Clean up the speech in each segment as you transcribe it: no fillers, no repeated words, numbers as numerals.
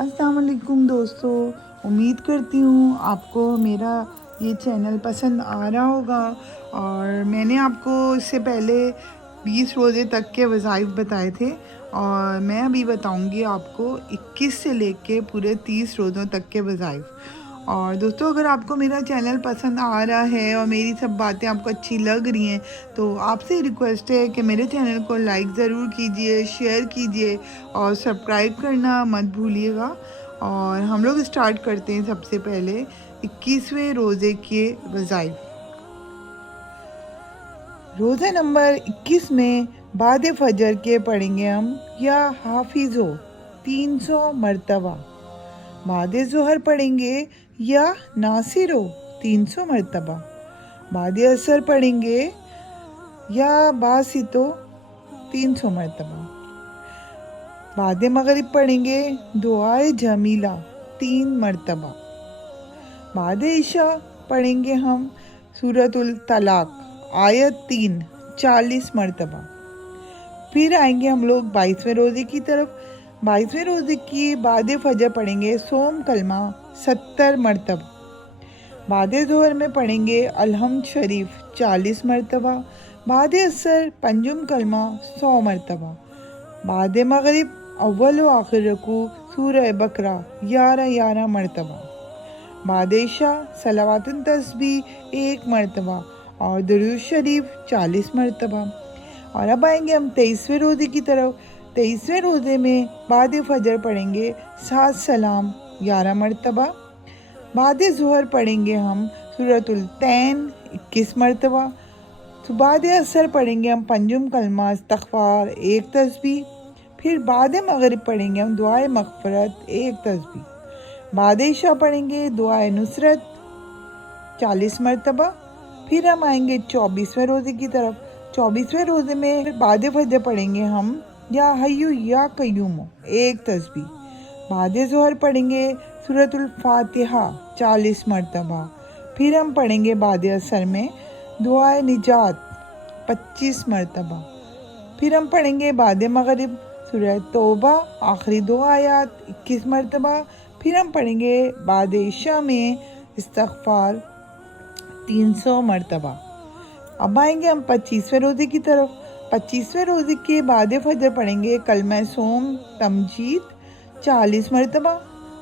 अस्सलाम वालेकुम दोस्तों, उम्मीद करती हूँ आपको मेरा ये चैनल पसंद आ रहा होगा। और मैंने आपको इससे पहले 20 रोज़े तक के वज़ाइफ बताए थे और मैं अभी बताऊँगी आपको 21 से लेके पूरे 30 रोज़ों तक के वज़ाइफ। और दोस्तों, अगर आपको मेरा चैनल पसंद आ रहा है और मेरी सब बातें आपको अच्छी लग रही हैं तो आपसे रिक्वेस्ट है कि मेरे चैनल को लाइक ज़रूर कीजिए, शेयर कीजिए और सब्सक्राइब करना मत भूलिएगा। और हम लोग स्टार्ट करते हैं सबसे पहले 21वें रोज़े के वज़ाइफ। रोज़ा नंबर 21 में बाद फजर के पढ़ेंगे हम या हाफिज़ो 300 मरतबा, बाद ज़ोहर पढ़ेंगे या नासिरो 300 मरतबा, बाद असर पढ़ेंगे या बासितो 300 मरतबा, बाद मगरिब पढ़ेंगे दुआए जमीला 3 मरतबा, बाद इशा पढ़ेंगे हम सूरतुल तलाक आयत 3 40 मरतबा। फिर आएंगे हम लोग 22वें रोज़े की तरफ। 22वें रोज़े की बाद फजर पढ़ेंगे सोम कलमा 70 मरतबा, बाद ज़ोहर में पढ़ेंगे अलहम्द शरीफ 40 मरतबा, बाद असर पंजुम कलमा 100 मरतबा, बाद मगरिब अव्वल व आखिर रकू सूरह बकरा 11 मरतबा, बाद इशा सलावातुन तस्बीह 1 मरतबा और दुरूद शरीफ 40 मरतबा। और अब आएंगे हम 23वें रोज़े की तरफ। 23वें रोज़े में बाद फजर पढ़ेंगे 7 सलाम 11 मरतबा, बाद ज़ोहर पढ़ेंगे हम सूरतुल तैन 21 मरतबा, बाद असर पढ़ेंगे हम पंजुम कलमा इस्तग़फ़ार 1 तस्बीह, फिर बाद मगरिब पढ़ेंगे हम दुआए मग़फ़िरत 1 तस्बीह, बाद इशा पढ़ेंगे दुआए नुसरत 40 मरतबा। फिर हम आएंगे 24वें रोज़े की तरफ। 24वें रोज़े में बाद फजर पढ़ेंगे हम या हय्यु या कय्यूम 1 तस्बीह, बाद ज़ोहर पढ़ेंगे सूरतुल फातिहा 40 मरतबा, फिर हम पढ़ेंगे बाद असर में दुआए निजात 25 मरतबा, फिर हम पढ़ेंगे बाद मगरिब सूरह तौबा आखिरी 2 आयत 21 मरतबा, फिर हम पढ़ेंगे बाद इशा में इस्तग़फ़ार 300 मरतबा। अब आएंगे हम 25वें रोज़े की तरफ। 25वें रोज़े के बाद फजर पढ़ेंगे कलमा सोम तमजीद 40 मरतबा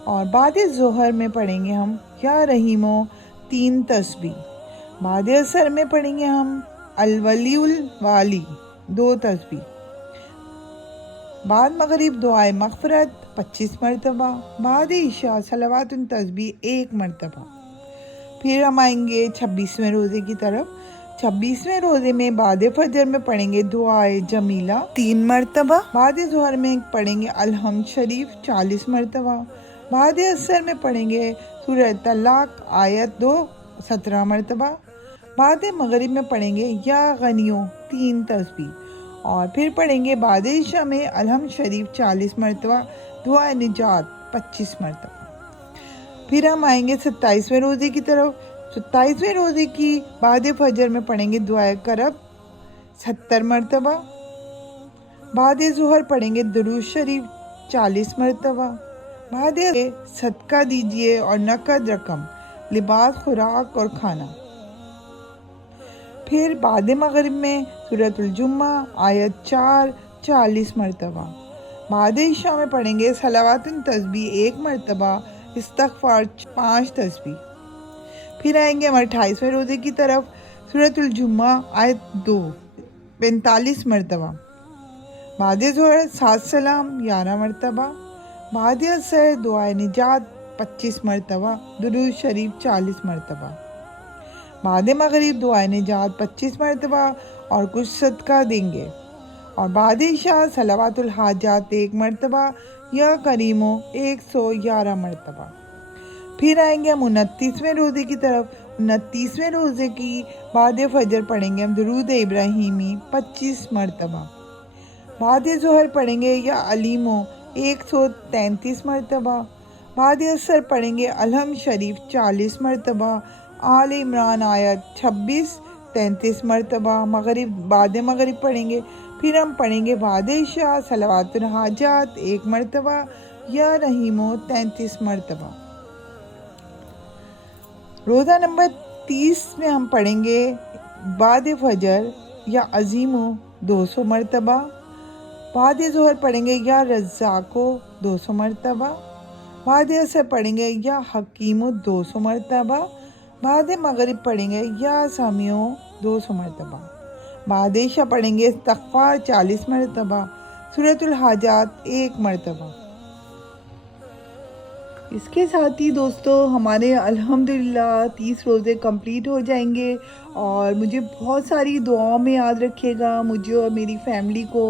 और बाद ज़ोहर में पढ़ेंगे हम या रहीमो 3 तस्बीह, बाद असर में पढ़ेंगे हम अलवलीउल वाली 2 तस्बीह, बाद मगरिब दुआए मग़फ़िरत 25 मरतबा, बाद इशा सलावातुन तस्बीह 1 मरतबा। फिर हम आएंगे 26वें रोज़े की तरफ। 26वें रोज़े में बाद फजर में पढ़ेंगे दुआए जमीला 3 मरतबा, बाद ज़ोहर में पढ़ेंगे अलहम्द शरीफ 40 मरतबा, बाद असर में पढ़ेंगे सूरह तलाक आयत 2 17 मरतबा, बाद मगरिब में पढ़ेंगे या गनियो 3 तस्बीह और फिर पढ़ेंगे बाद इशा में अलहम्द शरीफ 40 मरतबा, दुआए निजात 25 मरतबा। फिर हम आएंगे 27वें रोज़े की तरफ। 27वें रोज़े की बाद फजर में पढ़ेंगे दुआए करब 70 मरतबा, बाद ज़ोहर पढ़ेंगे दुरूद शरीफ 40 मरतबा, बाद सदका दीजिए और नकद रकम लिबास खुराक और खाना। फिर बाद मगरिब में सूरतुल जुम्मा आयत 4 40 मरतबा, बाद इशा में पढ़ेंगे सलावातुन तस्बीह 1 मरतबा, इस्तग़फ़ार 5 तस्बीह। फिर आएंगे हम 28वें रोज़े की तरफ। सूरतुल जुम्मा आयत 2 45 मरतबा, बाद ज़ोहर 7 सलाम 11 मरतबा, बाद असर दुआए निजात 25 मरतबा, दुरूद शरीफ 40 मरतबा, बाद मगरिब दुआए निजात 25 मरतबा और कुछ सदका देंगे और बाद इशा सलावातुल हाजात 1 मरतबा या करीमो 111 मरतबा। फिर आएंगे हम 29वें रोज़े की तरफ। 29वें रोज़े की बाद फजर पढ़ेंगे हम दुरूद इब्राहीमी 25 मरतबा, बाद ज़ोहर पढ़ेंगे या अलीमो 133 मरतबा, बाद असर पढ़ेंगे अलहम्द शरीफ 40 मरतबा, आल इमरान आयत 26 33 मरतबा, मगरिब बाद मगरिब पढ़ेंगे। फिर हम पढ़ेंगे बाद इशा सलावातुल हाजात 1 मरतबा, یا رحیمو 33 مرتبہ۔ روزہ نمبر 30 میں ہم پڑھیں گے بعد فجر یا عظیمو 200 مرتبہ، بعد ظہر پڑھیں گے یا رزاقو 200 مرتبہ، بعد عصر پڑھیں گے یا حکیمو 200 مرتبہ، بعد مغرب پڑھیں گے یا سامیو 200 مرتبہ، بعد عشاء پڑھیں گے استغفار 40 مرتبہ، سورۃ الحاجات 1 مرتبہ۔ اس کے ساتھ ہی دوستو ہمارے الحمدللہ 30 روزے کمپلیٹ ہو جائیں گے، اور مجھے بہت ساری دعاؤں میں یاد رکھیے گا، مجھے اور میری فیملی کو،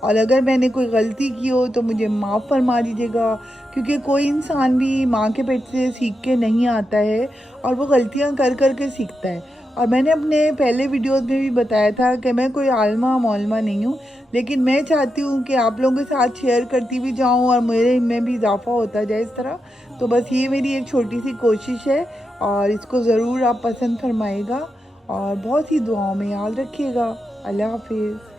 اور اگر میں نے کوئی غلطی کی ہو تو مجھے معاف فرما دیجیے گا، کیونکہ کوئی انسان بھی ماں کے پیٹ سے سیکھ کے نہیں آتا ہے، اور وہ غلطیاں کر کر کے سیکھتا ہے۔ اور میں نے اپنے پہلے ویڈیوز میں بھی بتایا تھا کہ میں کوئی عالمہ مولمہ نہیں ہوں، لیکن میں چاہتی ہوں کہ آپ لوگوں کے ساتھ شیئر کرتی بھی جاؤں اور میرے میں بھی اضافہ ہوتا جائے اس طرح۔ تو بس یہ میری ایک چھوٹی سی کوشش ہے، اور اس کو ضرور آپ پسند فرمائے گا، اور بہت سی دعاؤں میں یاد رکھیے گا۔ اللہ حافظ۔